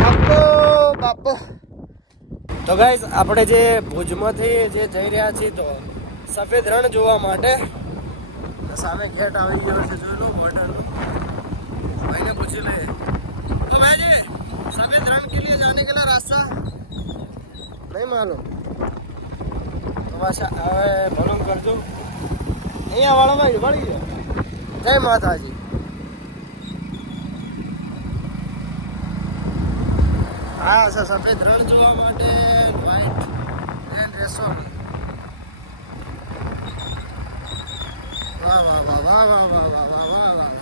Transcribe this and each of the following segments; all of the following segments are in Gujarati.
બાપો બાપો. તો ગાઈસ આપણે જે ભુજમાંથી જે જઈ રહ્યા છીએ તો સફેદ રણ જોવા માટે સામે ગેટ આવી ગયો છે, જોઈ લો બોર્ડરનો. ભાઈને પૂછી લે તો ભાઈજી सफेद रण के लिए जाने के लिए रास्ता नहीं मालूम तो बस હવે ભલું કરજો. અહીંયા વાળામાં વળી ગયો. જય માતાજી. હા સર સફેદ રણ જોવા માટે વ્હાઈટ એન્ડ રેસોર્ટ. વાહ વાહ વાહ વાહ વાહ વાહ વાહ વાહ વાહ વાહ.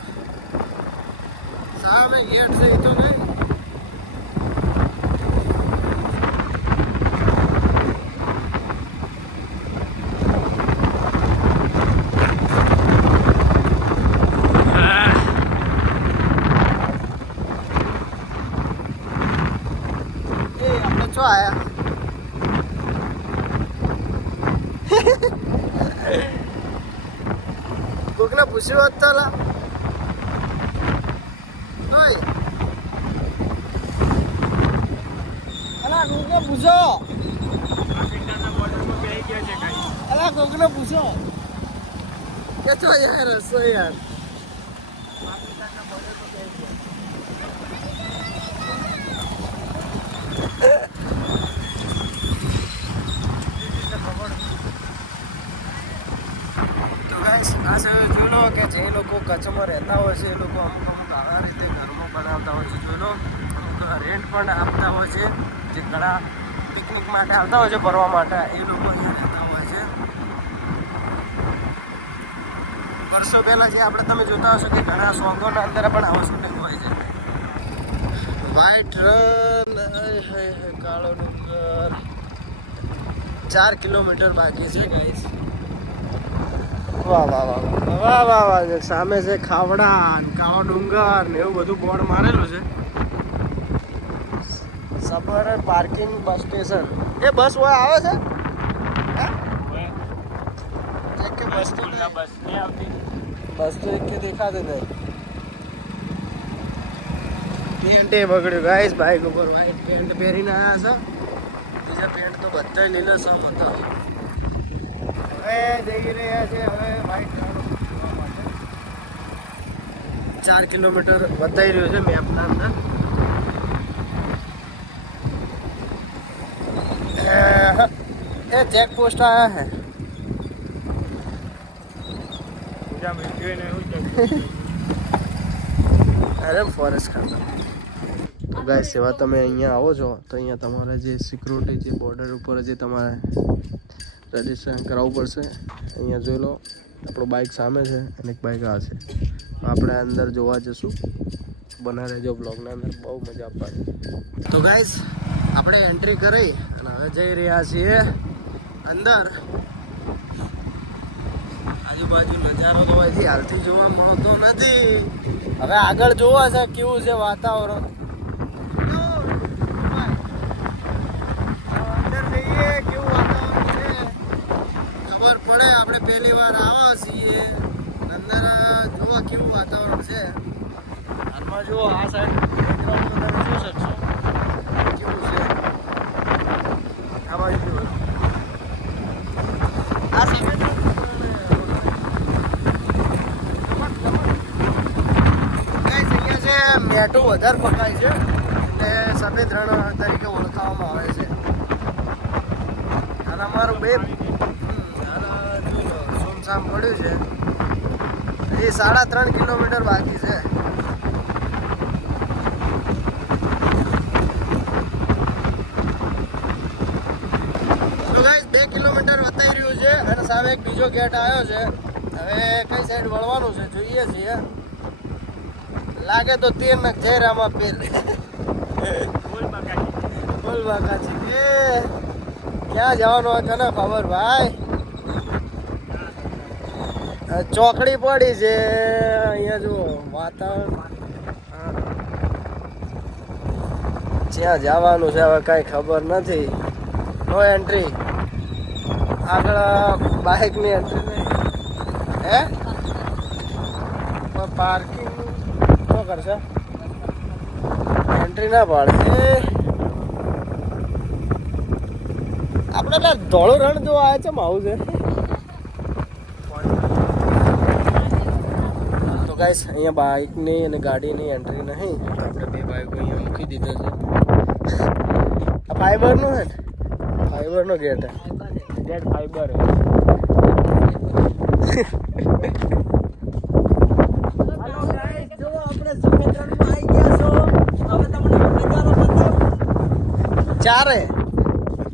સામે ગેટ છે તો નહીં. શું આયા કોકને પૂછ્યું હોત તો લા અલા કોકને પૂછો. અલા કોકને પૂછો કે છો યાર રસો યાર. આ જોઈ લો કે જે લોકો કચ્છમાં રહેતા હોય છે એ લોકો અમુક અમુક આવા રીતે ઘરમાં બનાવતા હોય છે. જોઈ લો અમુક રેન્ટ પણ આપતા હોય છે. જે ઘણા પિકનિક માટે આવતા હોય છે ફરવા માટે એ લોકો અહીંયા રહેતા હોય છે. વર્ષો પહેલાં જે આપણે તમે જોતા હશો કે ઘણા સોંગોના અંદર પણ આવા શૂટિંગ હોય છે. વ્હાઈટ રન કાળો ડુંગર 4 કિલોમીટર બાકી છે ગાઈસ. વાહ વાહ વાહ વાહ વાહ વાહ. સામે છે ખાવડા કાળો ડુંગર ને એવું બધું બોર્ડ મારેલું છે. સબર પાર્કિંગ બસ સ્ટેશન. એ બસ હોય આવે છે એક કે બસ તો નહીં આવતી. બસ તો એક કે દેખાતી નહીં. પેન્ટ એ બગડ્યું ગાઈસ. બાઈક ઉપર વ્હાઈટ પેન્ટ પહેરીને આવ્યા છે. બીજા પેન્ટ તો બધા લીલાછમ હતા. હવે જઈ રહ્યા છે હવે વ્હાઈટ રણ જોવા માટે. 4 કિલોમીટર બતાવી રહ્યું છે મેપના અંદર. એ ચેક પોસ્ટ આયા હે. અરે ફોરેસ્ટ ખાતા. તો ગાઈસ સેવા તમે અહીંયા આવો છો તો અહીંયા તમારે જે સિક્યુરિટી જે બોર્ડર ઉપર જે તમારે રજીસ્ટ્રેશન કરાવવું પડશે. અહીંયા જોઈ લો આપણો બાઇક સામે છે અને એક બાઇક આ છે. આપણે અંદર જોવા જશું. બના રહેજો બ્લોગના અંદર, બહુ મજા આપવાની. તો ગાઈસ આપણે એન્ટ્રી કરી અને હવે જઈ રહ્યા છીએ અંદર. આજુબાજુ નજારો તો અહીંથી હાલથી જોવા મળતો નથી. હવે આગળ જોવા છે કેવું છે વાતાવરણ. અંદર જઈએ કેવું વાતાવરણ છે ખબર પડે. આપણે પહેલી વાર આવ્યા છીએ અંદર જોવા કેવું વાતાવરણ છે. હાલમાં જુઓ આ સાઈડ બેકગ્રાઉન્ડમાં તમે જોઈ શકશો કેવું છે. આ બાજુ જુઓ આ સફેદ મેટો વધારે પકાય છે એટલે સફેદ રણ તરીકે ઓળખાવામાં આવે છે. અને અમારું બે સુમસામ પડ્યું છે. એ 3.5 કિલોમીટર બાકી છે. તો ગાઈસ 2 કિલોમીટર બતાવી રહ્યું છે અને સામે એક બીજો ગેટ આવ્યો છે. હવે કઈ સાઈડ વળવાનું છે જોઈએ છીએ. લાગે તો તીર ને ચહેરામાં પેર બોલ બાકાજી કે ક્યાં જવાનું હોય તને ખબર ભાઈ. ચોકડી પડી છે અહીંયા જુઓ વાતાવરણ. જ્યાં જવાનું છે હવે કઈ ખબર નથી. No entry. આગળ બાઇકની એન્ટ્રી નહીં હે પાર્કિંગ કરશે એન્ટ્રી ના પાડે આપણે એટલે ધોળો રણ જો આવે છે આવું છે તો ગાઈસ અહીંયા બાઇકની અને ગાડીની એન્ટ્રી નહીં તો આપણે બે બાઇકો અહીંયા મૂકી દીધા છે આ ફાઈબરનો છે ને ફાઈબરનો ગેટ છે ગેટ ફાઈબર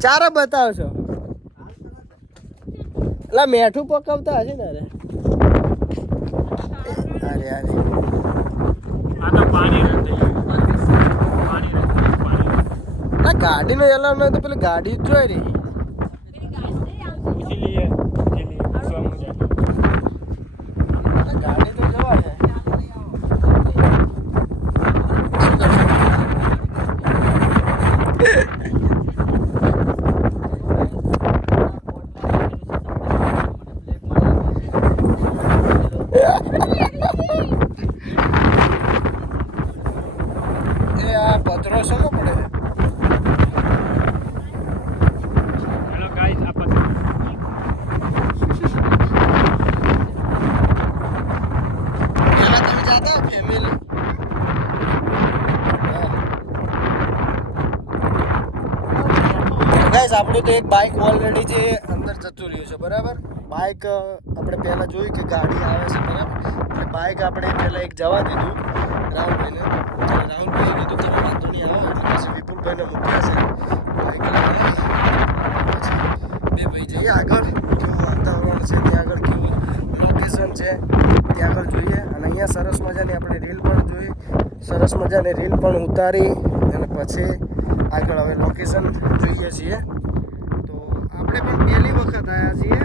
ચારે બતાવશો એટલે મેઠું પકવતા હશે ને અરે અરે અરે ના ગાડીનો એલાવ નહીં તો પેલી ગાડી જ જોઈ રહી ગાડી તો જવા છે પત્રો શેનો પડે હેલો ગાઈસ આ પત્રો એલા તમે જાતા ફેમિલી ગાઈસ આપણું તો એક બાઇક ઓલરેડી જે અંદર જતું રહ્યું છે બરાબર બાઇક આપણે પહેલા જોયું કે ગાડી આવે છે બરાબર એટલે બાઇક આપણે પહેલા એક જવા દીધું રાહુલભાઈને રાહુલભાઈએ કીધું કે વાંધો નહીં આવે એટલે પછી વિપુલભાઈને મૂક્યા છે બાઇક પછી બે ભાઈ જઈએ આગળ કેવું વાતાવરણ છે ત્યાં આગળ કેવું લોકેશન છે ત્યાં આગળ જોઈએ અને અહીંયા સરસ મજાની આપણે રીલ પણ જોઈ સરસ મજાની રીલ પણ ઉતારી અને પછી આગળ હવે લોકેશન જોઈએ છીએ તો આપણે પણ પહેલી વખત આવ્યા છીએ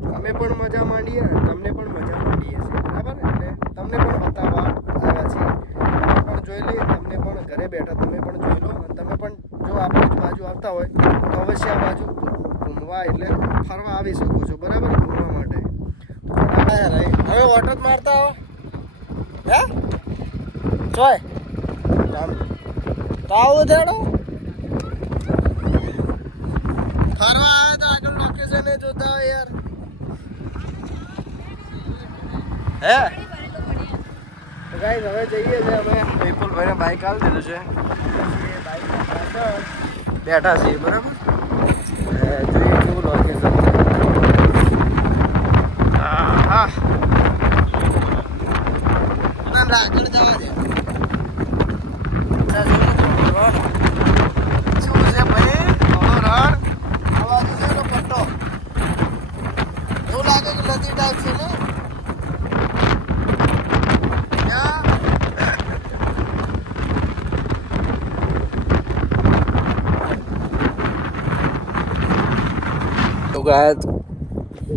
તો અમે પણ મજા માંડીએ તમને પણ મજા માંડીએ છીએ બરાબર એટલે તમને પણ બતાવવા આવ્યા છીએ તમે પણ જોઈ લઈએ તમને પણ ઘરે બેઠા તમે પણ જોઈ લો અને તમે પણ જો આપણી બાજુ આવતા હોય તો અવશ્ય આ બાજુ ઘૂમવા એટલે ફરવા આવી શકો છો બરાબર ઘૂમવા માટે હવે ઓટો જ મારતા આવો હે જોય તો આવું દેડો ફરવા આવ્યા તો આગળ લોકેશન એ જોતા હોય યાર હે તો ગાઈસ હવે જઈએ છે અમે વિપુલભાઈને બાઇક આલી દીધું છે બાઇક બેઠા છીએ બરાબર જોઈએ કેવું લોકેશન છે હા આગળ જવા દે શું છે ભાઈ થોડો રણ આ બાજુ છે તો પટ્ટો એવું લાગે કે નદી ટાઈપ છે ને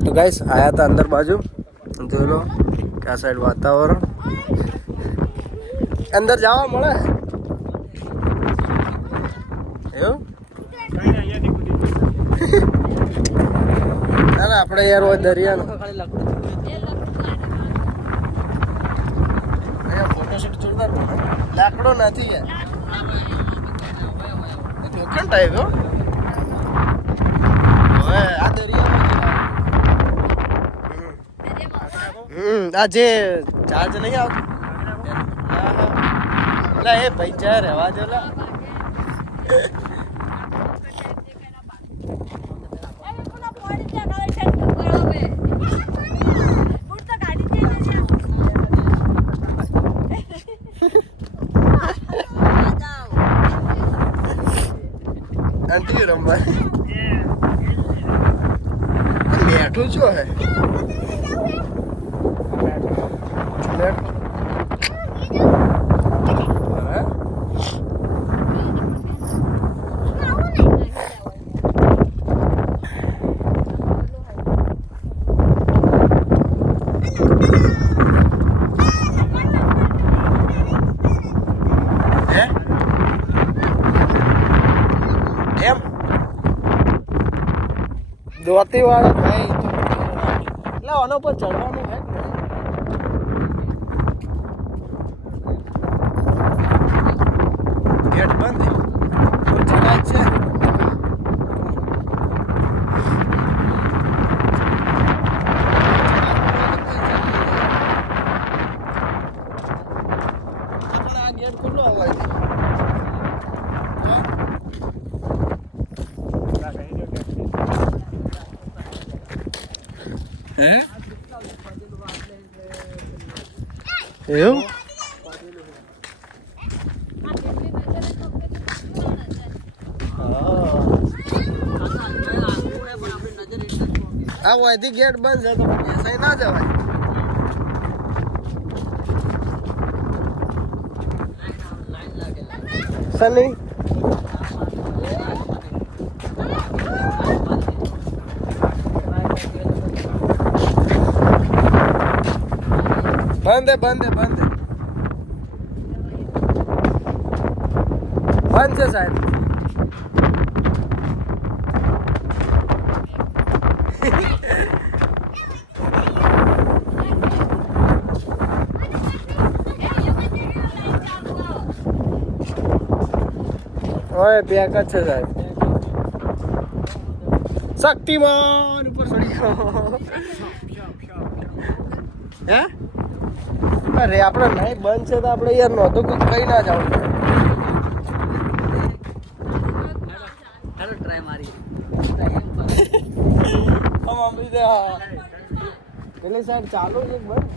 તો ગાઈસ આયા હતા અંદર બાજુ જોઈ લો કે આ સાઈડ વાતાવરણ અંદર જવા મળે એવું ના ના આપણે યાર હોય દરિયાનો ફોટોશૂટ જોરદાર લાકડો નથી યાર લોખંડ ટાઈપ હો આ દરિયા આ જે ચાર્જ નહીં આવતો એટલે એ પૈસા રહેવા દો આંટી રમવા બેઠું છો હે ધોતી વાળો ભાઈ એટલે આનો પર ચડવાનું હે ગેટ બંધ ચડાય છે. આ ગેટ ખુલ્લો હોય હે એવું આ વાયથી ગેટ બંધ છે તો એસાઈ ના જવાય. સની બંધ બંધ બંધ બંધ છે સાહેબ. ઓય પેક જ છે સાહેબ. શક્તિમાન ઉપર ચડી ગયો હે અરે આપણે નહીં બંધ છે તો આપણે યાર નહોતું કઈ ના જાવ. ટ્રાય મારી મમ્મી દે પેલી સાઈડ ચાલુ છે બંધ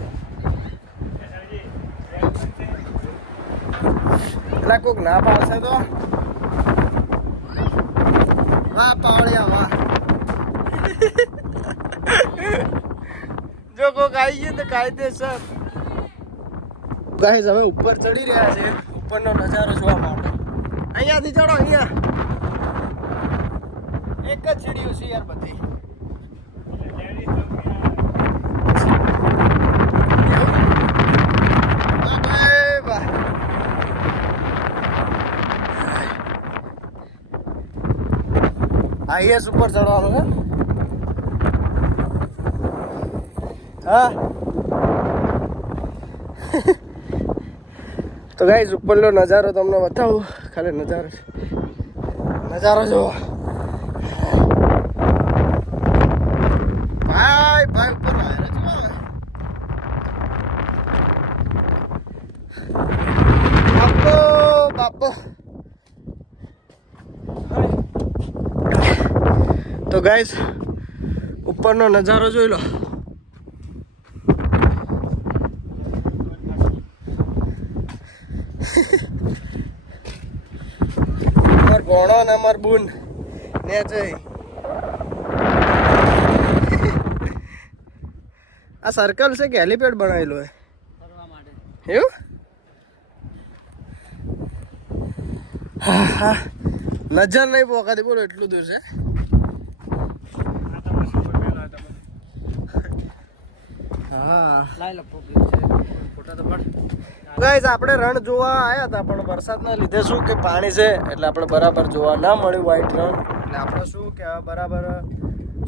એટલે કોઈક ના પાડશે તો વાહ પાવડિયા વાહ. જો કોઈક આવી ગયું તો કાયદેસર. ગાઈસ હવે ઉપર ચડી રહ્યા છે ઉપરનો નજારો જોવા માટે. અહીંયાથી ચડો અહીંયા એક જ સીડીઓ છે યાર બધી. હાઈએસ્ટ ઉપર ચડવાનું હે હા. તો ગાઈસ ઉપરનો નજારો તમને બતાવું. ખાલી નજારો જોવો ભાઈ ભાઈ ઉપર બાપો બાપો. તો ગાઈસ ઉપરનો નજારો જોઈ લો. અમાર ભણો ને અમાર બુન ને જઈ આ સર્કલ છે કે હેલીપેડ બનાવેલું હે ફરવા માટે એવું. હા હા નજર નહીં પોકાતી બોલો એટલું દૂર છે. હા લાઈ લો ફોટા તો પડ. ગાઈસ આપણે રણ જોવા આવ્યા હતા પણ વરસાદના લીધે શું કે પાણી છે એટલે આપણે બરાબર જોવા ના મળ્યું વ્હાઈટ રણ. એટલે આપણે શું કે બરાબર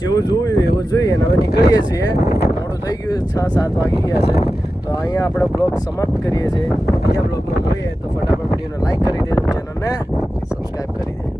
જેવું જોયું એવું જોઈએ અને હવે નીકળીએ છીએ. મોડું થઈ ગયું 6-7 વાગી ગયા છે તો અહીંયા આપણે બ્લોગ સમાપ્ત કરીએ છીએ. બીજા બ્લોગમાં મળીએ તો ફટાફટ વિડીયોને લાઈક કરી દેજો, ચેનલને સબસ્ક્રાઈબ કરી દેજો.